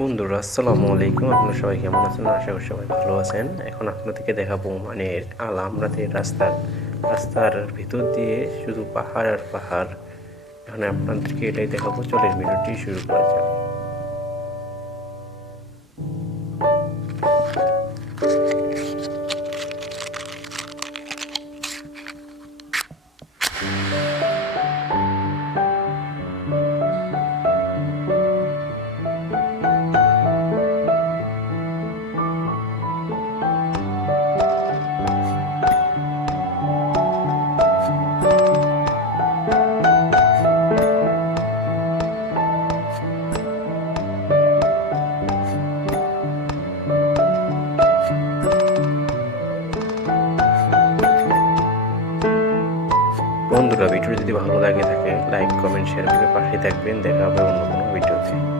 বন্ধুরা, আসসালামু আলাইকুম। আপনারা সবাই কেমন আছেন? আশা করি সবাই ভালো আছেন। এখন আপনাদেরকে দেখাবো মানে আল আমরাতে রাস্তার রাস্তার ভিতর দিয়ে শুধু পাহাড় আর পাহাড়। এখানে আপনাদেরকে এটাই দেখাবো। চলের ভিডিওটি শুরু করা যাক। বন্ধুরা ভিডিও যদি ভালো লাগে থাকে লাইক কমেন্ট শেয়ার করে পাশে থাকবেন। দেখা হবে অন্য কোনো ভিডিওতে।